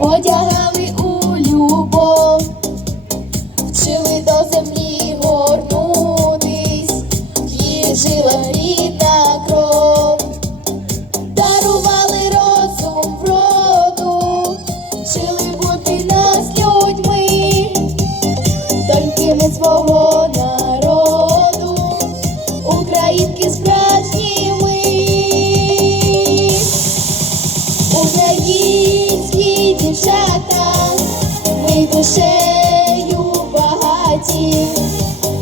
Одягали у любов, вчили до землі українки справжні ми. Українські дівчата, ми душею багаті,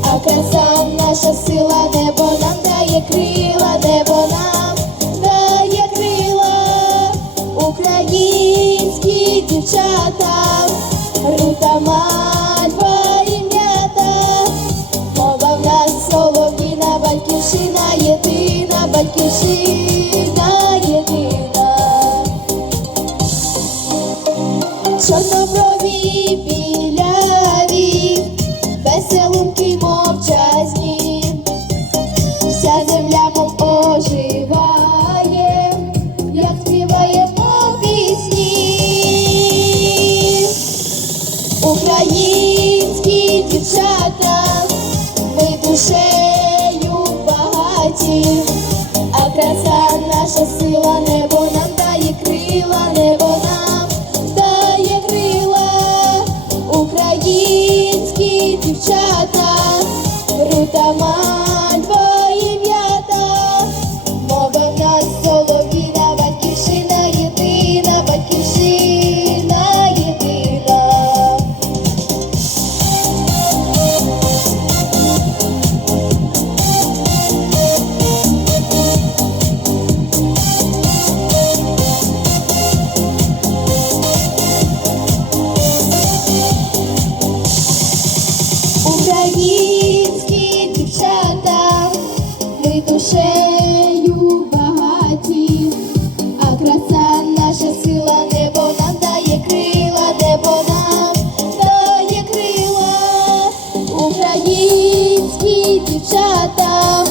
а краса наша сила, небо нам дає крила, небо нам дає крила, українські дівчата, рута вся земля мов оживає, як співаємо пісні. Українські дівчата, ми душею багаті, а краса наша сила, небо нам дає крила, небо нам дає крила, українські дівчата, рута мальва কিছু চাতাম